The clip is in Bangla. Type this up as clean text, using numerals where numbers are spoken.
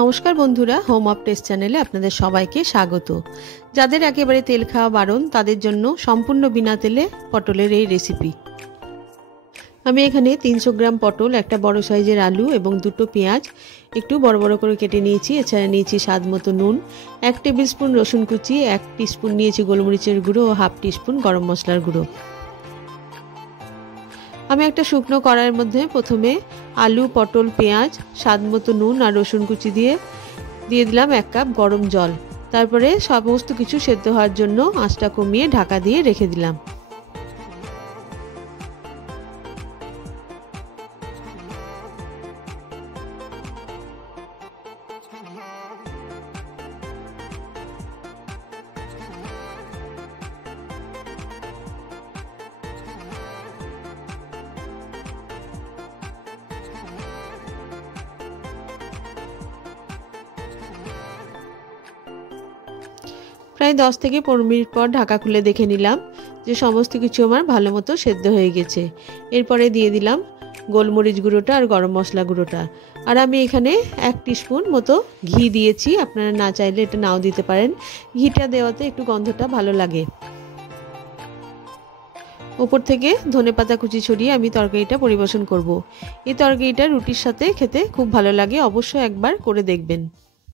নমস্কার বন্ধুরা, হোম অফ টেস্ট চ্যানেলে আপনাদের সবাইকে স্বাগত। যাদের একেবারে তেল খাওয়া বারণ তাদের জন্য সম্পূর্ণ বিনা তেলে পটলের এই রেসিপি। আমি এখানে 300 গ্রাম পটল, একটা বড় সাইজের আলু এবং দুটো পেঁয়াজ একটু বড় বড় করে কেটে নিয়েছি। এছাড়া নিয়েছি স্বাদ মতো নুন, 1 টেবিল স্পুন রসুন কুচি, 1 টিস্পুন নিয়েছি গোলমরিচের গুঁড়ো ও 1/2 টিস্পুন গরম মশলার গুঁড়ো। আমি একটা শুকনো কড়াইয়ের মধ্যে প্রথমে আলু, পটল, পেঁয়াজ, স্বাদ মতো নুন আর রসুন কুচি দিয়ে দিলাম 1 কাপ গরম জল। তারপরে সমস্ত কিছু সেদ্ধ হওয়ার জন্য আঁচটা কমিয়ে ঢাকা দিয়ে রেখে দিলাম। প্রায় 10 থেকে 15 মিনিট পর ঢাকা খুলে দেখে নিলাম যে সমস্ত কিছু আমার ভালো মতো সেদ্ধ হয়ে গেছে। এরপরে দিয়ে দিলাম গোলমরিচ গুঁড়োটা আর গরম মশলা গুঁড়োটা। আর আমি এখানে 1 টিস্পুন মতো ঘি দিয়েছি, আপনারা না চাইলে এটা নাও দিতে পারেন। ঘিটা দেওয়াতে একটু গন্ধটা ভালো লাগে। উপর থেকে ধনেপাতা কুচি ছড়িয়ে আমি তরকারিটা পরিবেশন করব। এই তরকারিটা রুটির সাথে খেতে খুব ভালো লাগে, অবশ্যই একবার করে দেখবেন।